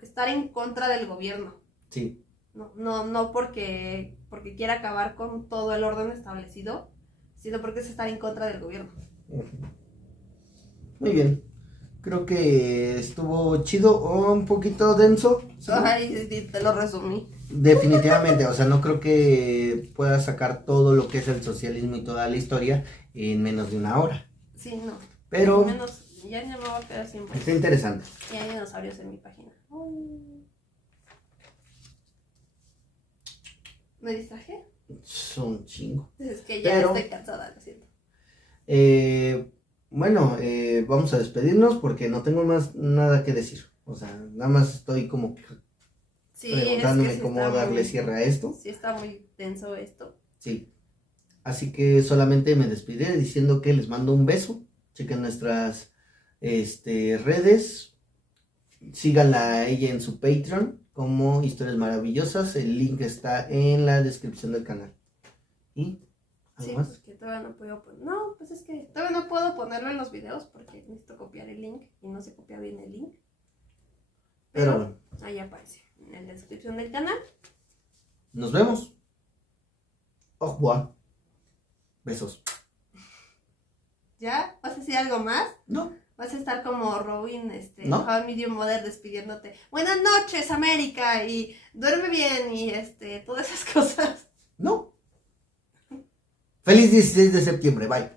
estar en contra del gobierno. Sí. No porque quiera acabar con todo el orden establecido, sino porque es estar en contra del gobierno. Muy bien. Creo que estuvo chido o un poquito denso. ¿Sí? Ay, te lo resumí. Definitivamente, o sea, no creo que pueda sacar todo lo que es el socialismo y toda la historia en menos de una hora. Sí, no. Pero Menos, ya no me voy a quedar sin voz. está interesante. Y hay dinosaurios en mi página. ¿Me distraje? Es un chingo. Es que ya Pero, estoy cansada, lo siento. Bueno, vamos a despedirnos porque no tengo más nada que decir. O sea, nada más estoy como Sí, preguntándome es que sí cómo está darle muy- cierre a esto. Sí, está muy tenso esto. Sí. Así que solamente me despediré diciendo que les mando un beso. Chequen nuestras redes. Síganla a ella en su Patreon como Historias Maravillosas. El link está en la descripción del canal. ¿Y algo Sí, más? porque todavía no puedo poner. No, pues es que todavía no puedo ponerlo en los videos porque necesito copiar el link y no se copia bien el link. Pero bueno, Ahí aparece en la descripción del canal. nos vemos. Au revoir. Besos. ¿Ya? ¿Vas a decir algo más? No. Vas a estar como Robin, No. How I Met Your Mother despidiéndote. Buenas noches, América, y duerme bien, y todas esas cosas. No. Feliz 16 de septiembre. Bye.